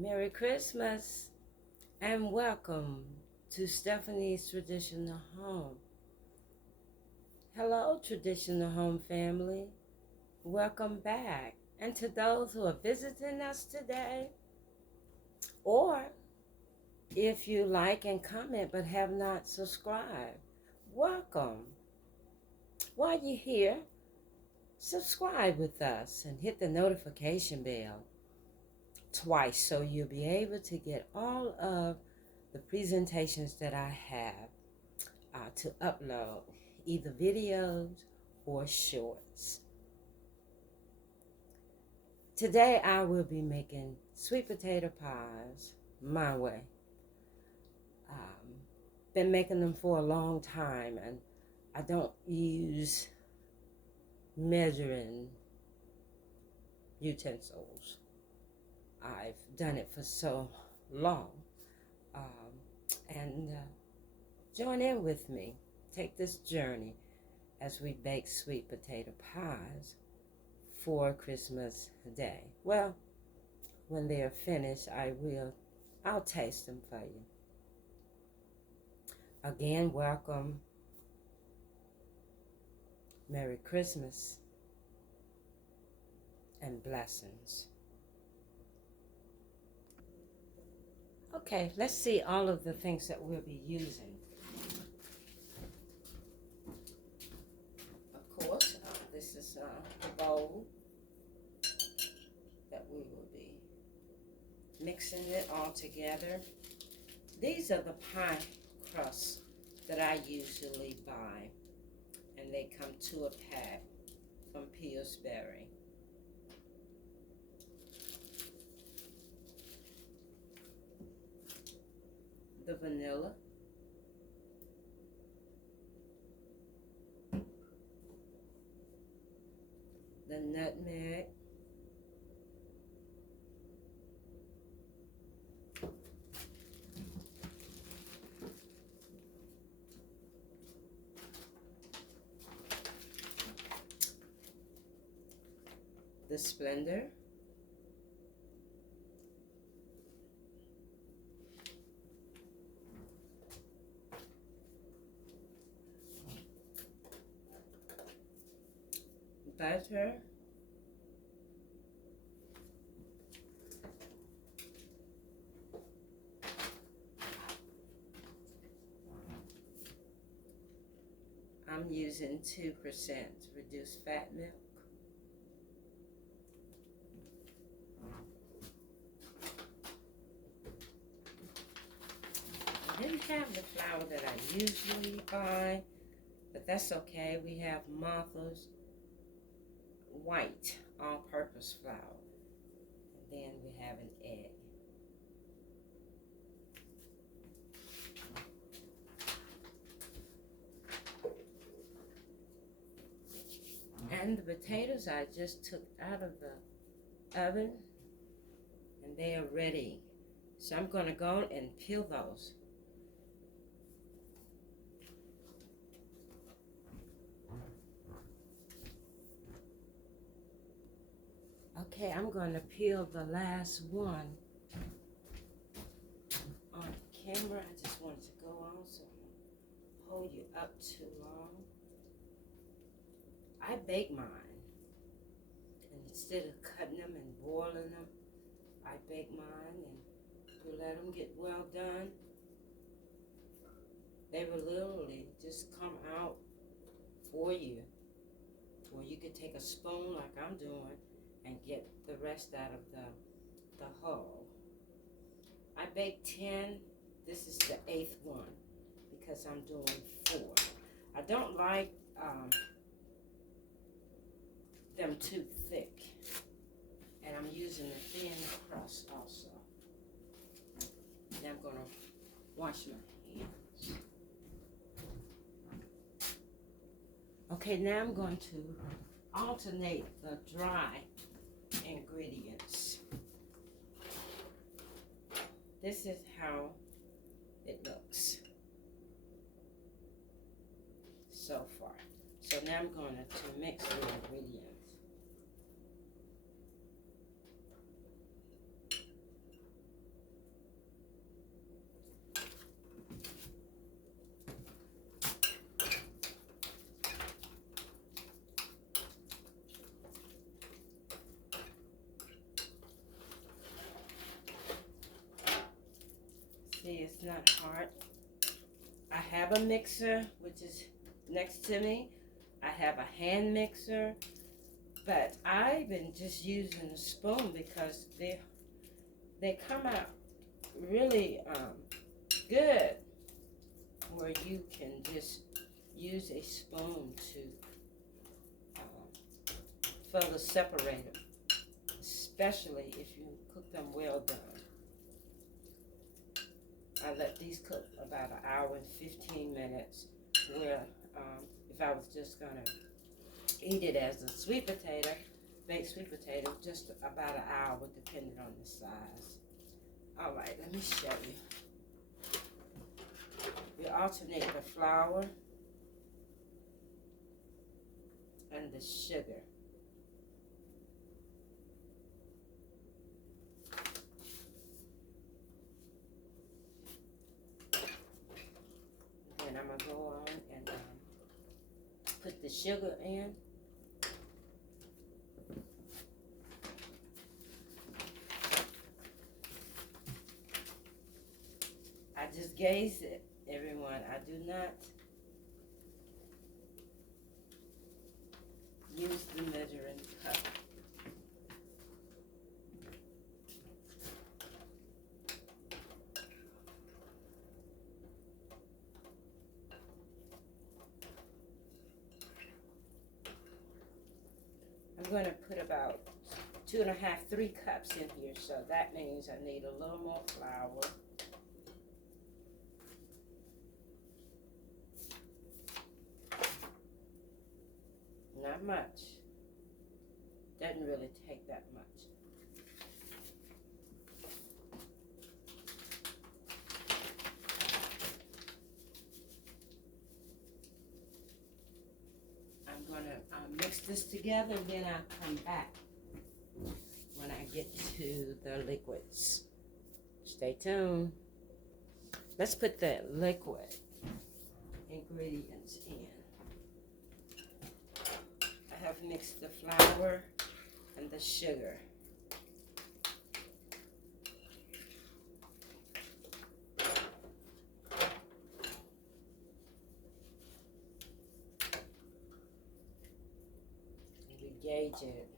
Merry Christmas and welcome to Stephanie's Traditional Home. Hello, Traditional Home family. Welcome back. And to those who are visiting us today, or if you like and comment but have not subscribed, welcome. While you're here, subscribe with us and hit the notification bell twice so you'll be able to get all of the presentations that I have to upload, either videos or shorts. Today I will be making sweet potato pies my way. Been making them for a long time, and I don't use measuring utensils. I've done it for so long. And join in with me. Take this journey as we bake sweet potato pies for Christmas Day. Well, when they are finished, I'll taste them for you. Again, welcome. Merry Christmas and blessings. Okay, let's see all of the things that we'll be using. Of course, this is a bowl that we will be mixing it all together. These are the pie crusts that I usually buy, and they come 2 a pack from Pillsbury. The vanilla, the nutmeg, the Splendor, butter, I'm using 2% reduced fat milk, I didn't have the flour that I usually buy, but that's okay. We have Martha's white all-purpose flour. And then we have an egg. And the potatoes I just took out of the oven, and they are ready. So I'm going to go and peel those. Okay, I'm going to peel the last one on camera. I just wanted to go on so I don't hold you up too long. I bake mine. And instead of cutting them and boiling them, I bake mine and to let them get well done. They will literally just come out for you. Or you could take a spoon like I'm doing and get the rest out of the hull. I baked 10. This is the 8th one because I'm doing 4. I don't like them too thick. And I'm using a thin crust also. Now I'm going to wash my hands. Okay, now I'm going to alternate the dry ingredients. This is how it looks so far. So now I'm going to mix the ingredients. See, it's not hard. I have a mixer, which is next to me. I have a hand mixer, but I've been just using a spoon because they come out really good, where you can just use a spoon to fill the separator, especially if you cook them well done. I let these cook about an hour and 15 minutes, where if I was just gonna eat it as a sweet potato, baked sweet potato, just about an hour depending on the size. All right, let me show you. You alternate the flour and the sugar. Then I'm gonna go on and put the sugar in. I just gaze it, everyone. I do not use the measuring cup. I'm going to put about 2.5, 3 cups in here, so that means I need a little more flour. Not much. Doesn't really take that much. I'm gonna mix this together, and then I'll come back when I get to the liquids. Stay tuned. Let's put the liquid ingredients in. I have mixed the flour and the sugar. You gauge it.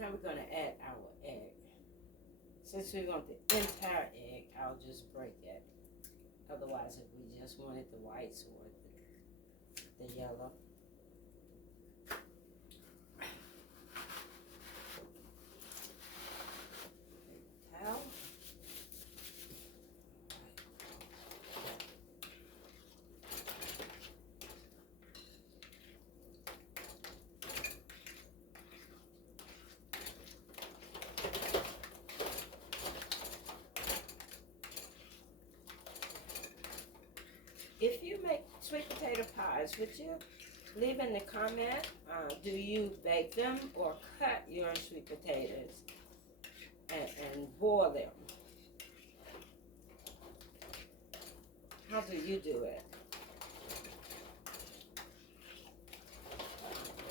Now we're going to add our egg. Since we want the entire egg, I'll just break it. Otherwise, if we just wanted the whites or the yellow. Towel. If you make sweet potato pies, would you leave in the comment, do you bake them or cut your sweet potatoes and boil them? How do you do it?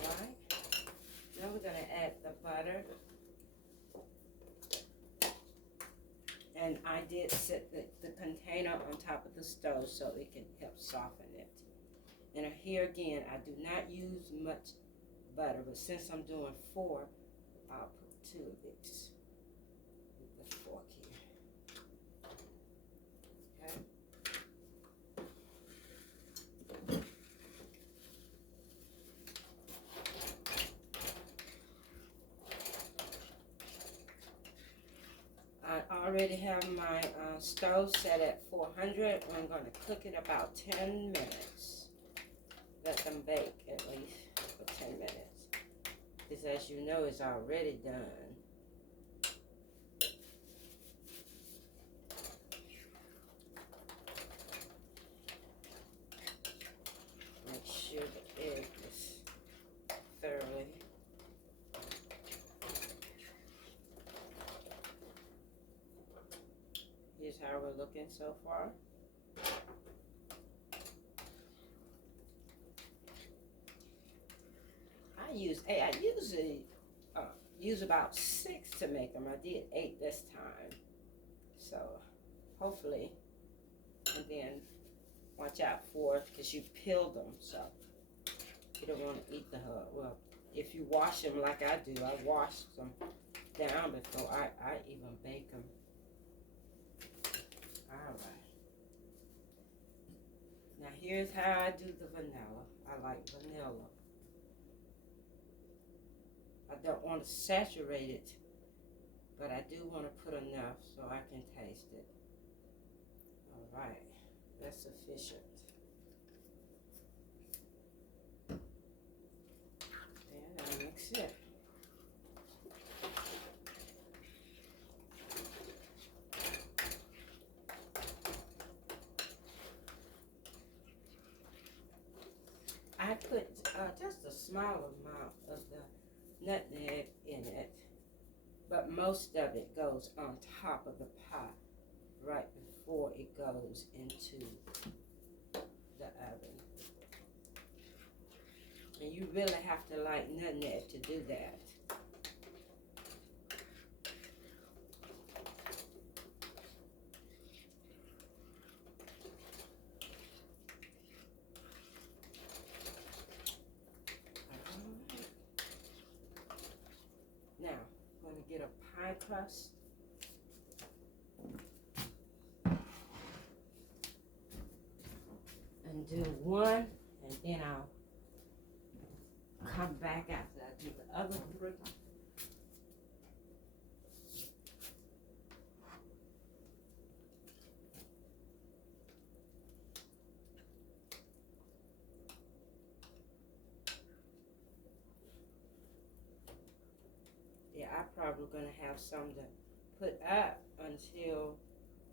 All right. Now we're going to add the butter. And I did set the container on top of the stove so it can help soften it. And here again, I do not use much butter, but since I'm doing 4, I'll put 2 of these with the fork here. Okay. I already have my stove set at 400. I'm going to cook it about 10 minutes. Let them bake at least for 10 minutes. Because as you know, it's already done. Make sure the egg is thoroughly. Here's how we're looking so far. I usually use about 6 to make them. I did 8 this time. So hopefully, and then watch out for it because you peeled them. So you don't want to eat the hub. Well, if you wash them like I do, I wash them down before I even bake them. Alright. Now here's how I do the vanilla. I like vanilla. I don't want to saturate it, but I do want to put enough so I can taste it. Alright. That's sufficient. And I mix it. I put just a small amount of the nutmeg in it, but most of it goes on top of the pot right before it goes into the oven. And you really have to like nutmeg to do that. Now, I'm going to get a pie crust. And do one, and then I'll come back after I do the other 3. Yeah, I'm probably going to have some to put up until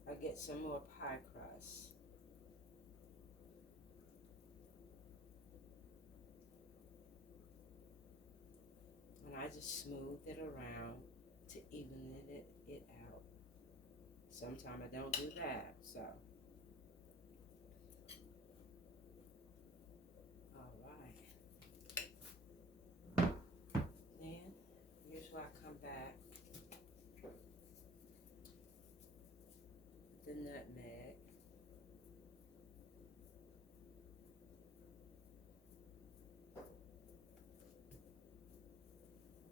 I get some more pie crust. And I just smooth it around to even it out. Sometimes I don't do that, so. Alright. Then, here's where I come back. The nutmeg.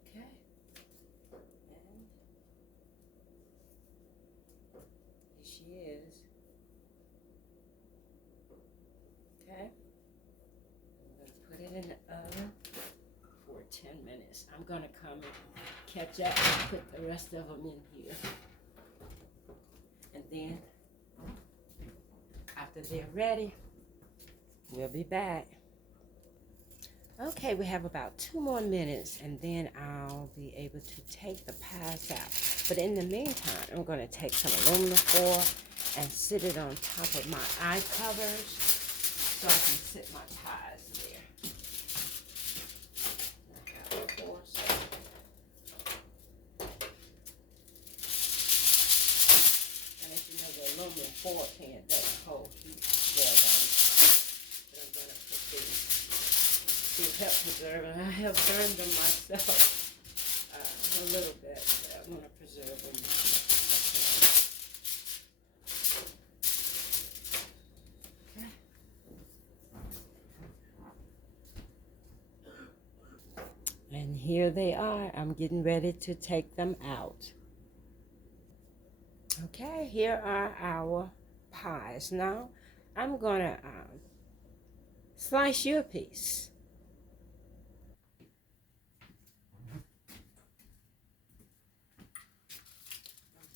Okay. And here she is. Okay. I'm going to put it in the oven for 10 minutes. I'm going to come and catch up and put the rest of them in here. And then, after they're ready, we'll be back. Okay, we have about 2 more minutes, and then I'll be able to take the pies out. But in the meantime, I'm going to take some aluminum foil and sit it on top of my eye covers so I can sit my pies there. Of course. And as you know, the aluminum foil pan doesn't hold heat for long. But I'm going to put these to help preserve, and I have burned them myself a little bit, but I want to preserve them. Okay. And here they are. I'm getting ready to take them out. Okay, here are our pies. Now, I'm going to slice you a piece.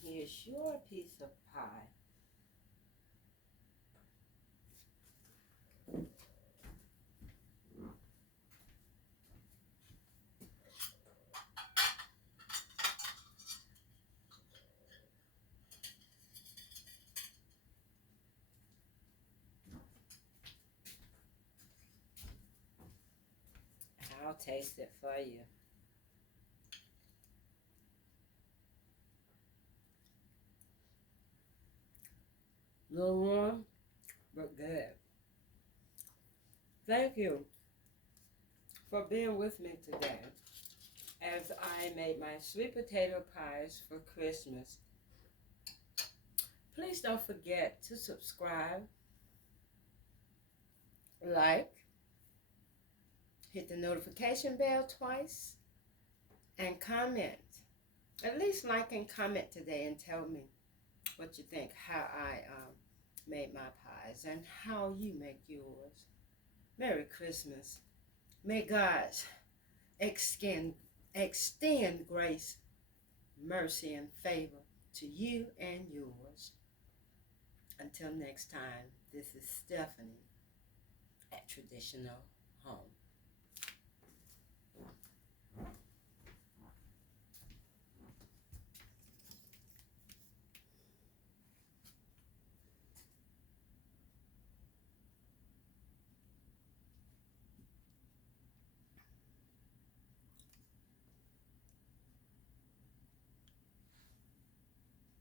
Here's is your piece of pie. I'll taste it for you. A little warm, but good. Thank you for being with me today as I made my sweet potato pies for Christmas. Please don't forget to subscribe, like, hit the notification bell twice, and comment. At least like and comment today and tell me what you think, how I made my pies and how you make yours. Merry Christmas. May God extend grace, mercy, and favor to you and yours. Until next time, this is Stephanie at Traditional Home.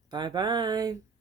Bye-bye.